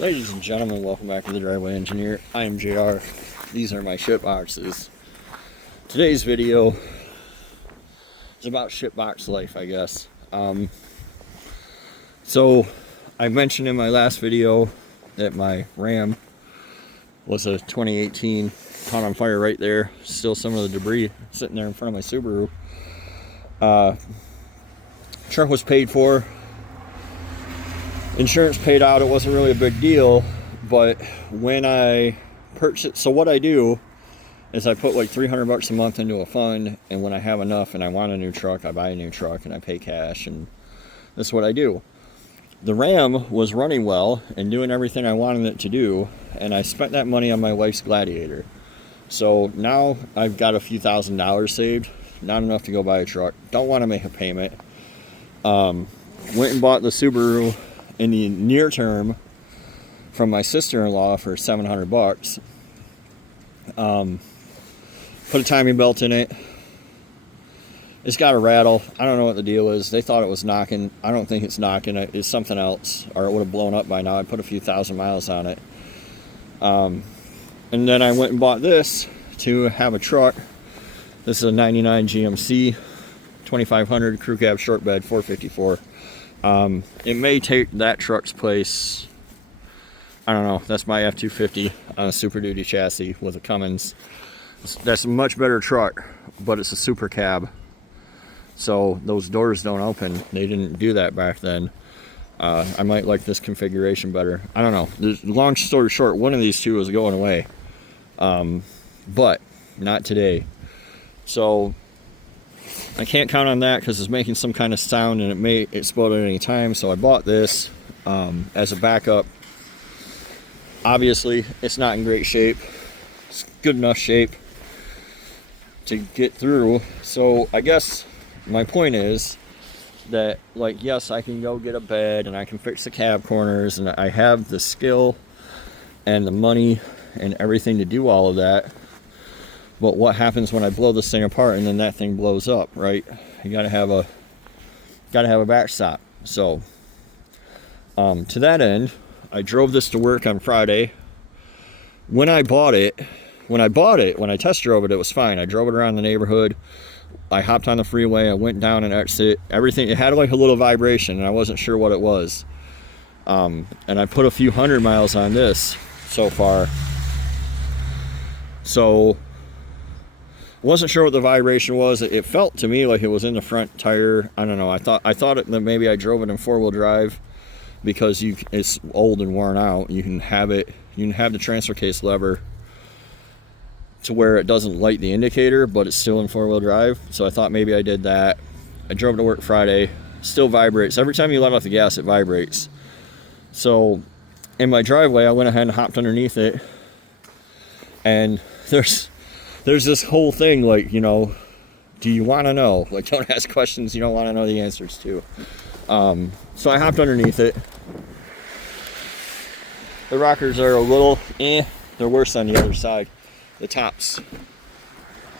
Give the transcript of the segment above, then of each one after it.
Ladies and gentlemen, welcome back to the Driveway Engineer. I am JR. These are my shit boxes. Today's video is about shit box life, I guess. So I mentioned in my last video that my Ram was a 2018, caught on fire right there. Still some of the debris sitting there in front of my Subaru. Truck was paid for. Insurance paid out. It wasn't really a big deal, but when I purchased, so what I do is I put like $300 a month into a fund, and when I have enough and I want a new truck, I buy a new truck and I pay cash, and that's what I do. The Ram was running well and doing everything I wanted it to do, and I spent that money on my wife's Gladiator. So now I've got a few $1,000s saved, not enough to go buy a truck. Don't want to make a payment. Went and bought the Subaru in the near term from my sister-in-law for $700. Put a timing belt in it. It's got a rattle. I don't know what the deal is. They thought it was knocking. I don't think it's knocking. It's something else, or it would have blown up by now. I put a few thousand miles on it. And then I went and bought this to have a truck. This is a 99 GMC 2500 crew cab short bed 454. It may take that truck's place. I don't know. That's my F-250 on a Super Duty chassis with a Cummins. That's a much better truck, but it's a super cab. So those doors don't open. They didn't do that back then. I might like this configuration better. I don't know. Long story short, one of these two is going away. But not today. So I can't count on that because it's making some kind of sound and it may explode at any time. So I bought this as a backup. Obviously, it's not in great shape. It's good enough shape to get through. So I guess my point is that, like, yes, I can go get a bed and I can fix the cab corners and I have the skill and the money and everything to do all of that. But what happens when I blow this thing apart and then that thing blows up, right? You gotta have a backstop. So to that end, I drove this to work on Friday. When I test drove it, it was fine. I drove it around the neighborhood. I hopped on the freeway. I went down and exit. Everything, it had like a little vibration, and I wasn't sure what it was. And I put a few hundred miles on this so far. So wasn't sure what the vibration was. It felt to me like it was in the front tire. I don't know. I thought that maybe I drove it in 4-wheel drive because it's old and worn out. You can have the transfer case lever to where it doesn't light the indicator, but it's still in 4-wheel drive. So I thought maybe I did that. I drove to work Friday. Still vibrates. Every time you let off the gas, it vibrates. So in my driveway, I went ahead and hopped underneath it, and there's this whole thing, like, you know, do you want to know? Like, don't ask questions you don't want to know the answers to. So I hopped underneath it. The rockers are a little, they're worse on the other side. The top's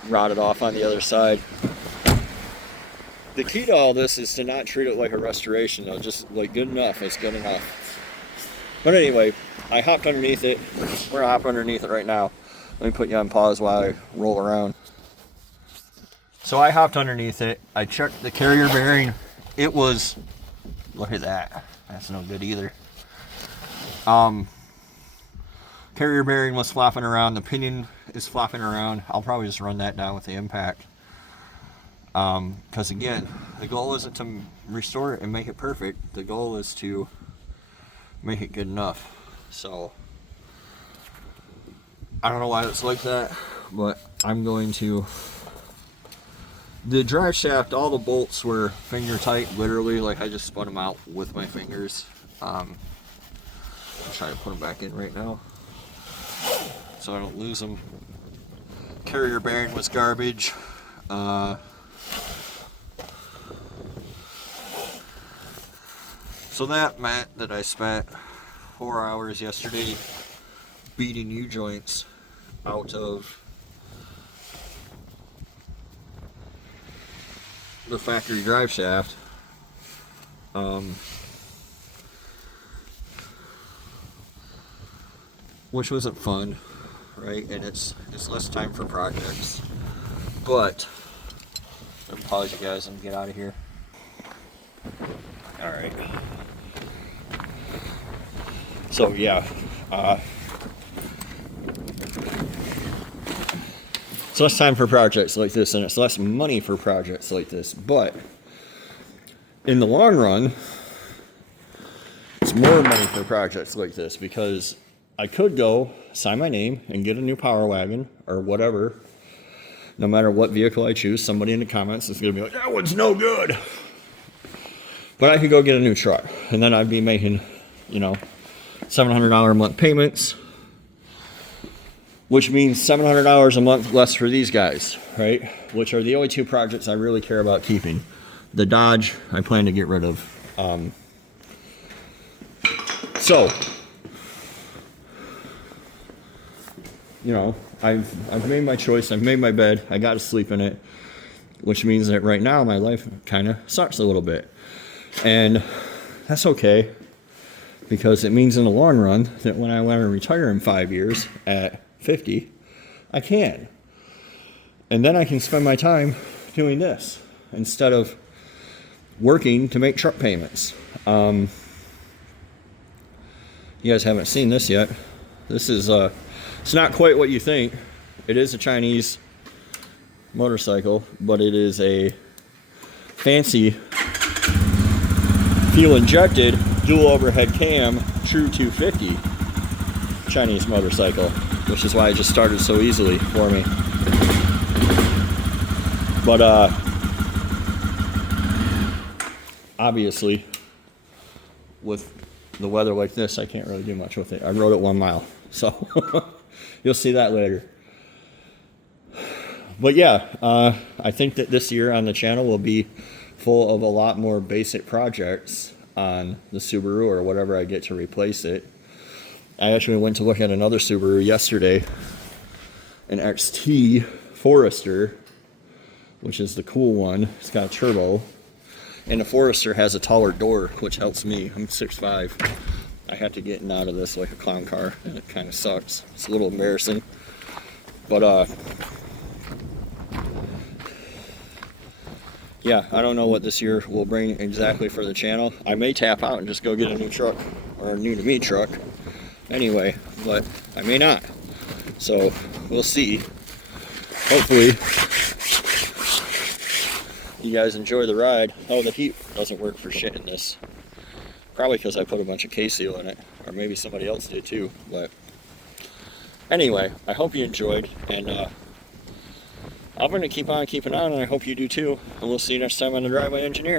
rotted off on the other side. The key to all this is to not treat it like a restoration, though. Just, like, good enough is good enough. But anyway, I hopped underneath it. We're gonna hop underneath it right now. Let me put you on pause while I roll around. So I hopped underneath it. I checked the carrier bearing. It was, look at that. That's no good either. Carrier bearing was flopping around. The pinion is flopping around. I'll probably just run that down with the impact. Because again, the goal isn't to restore it and make it perfect. The goal is to make it good enough. So I don't know why it's like that, but I'm going to. The drive shaft, all the bolts were finger tight, literally. Like, I just spun them out with my fingers. I'm trying to put them back in right now so I don't lose them. Carrier bearing was garbage. So that meant that I spent 4 hours yesterday beating U-joints out of the factory drive shaft. which wasn't fun, right? And it's less time for projects. But I'm gonna pause you guys and get out of here. All right. So yeah, it's less time for projects like this, and it's less money for projects like this. But in the long run, it's more money for projects like this, because I could go sign my name and get a new Power Wagon or whatever. No matter what vehicle I choose, somebody in the comments is going to be like, that one's no good. But I could go get a new truck, and then I'd be making, you know, $700 a month payments, which means $700 a month less for these guys, right? Which are the only two projects I really care about keeping. The Dodge, I plan to get rid of. So, you know, I've made my choice. I've made my bed. I got to sleep in it, which means that right now my life kind of sucks a little bit, and that's okay, because it means in the long run that when I want to retire in 5 years at 50, I can, and then I can spend my time doing this instead of working to make truck payments. You guys haven't seen this yet. This is it's not quite what you think. It is a Chinese motorcycle, but it is a fancy fuel injected dual overhead cam true 250 Chinese motorcycle, which is why it just started so easily for me. But obviously with the weather like this, I can't really do much with it. I rode it 1 mile, so you'll see that later. But yeah, I think that this year on the channel will be full of a lot more basic projects on the Subaru or whatever I get to replace it. I actually went to look at another Subaru yesterday, an XT Forester, which is the cool one. It's got a turbo, and the Forester has a taller door, which helps me. I'm 6'5". I had to get in and out of this like a clown car, and it kind of sucks. It's a little embarrassing, but yeah, I don't know what this year will bring exactly for the channel. I may tap out and just go get a new truck, or a new to me truck anyway, but I may not. So we'll see. Hopefully you guys enjoy the ride. Oh, the heat doesn't work for shit in this. Probably because I put a bunch of K-Seal in it, or maybe somebody else did too. But anyway, I hope you enjoyed, and I'm going to keep on keeping on, and I hope you do too. And we'll see you next time on the Driveway Engineer.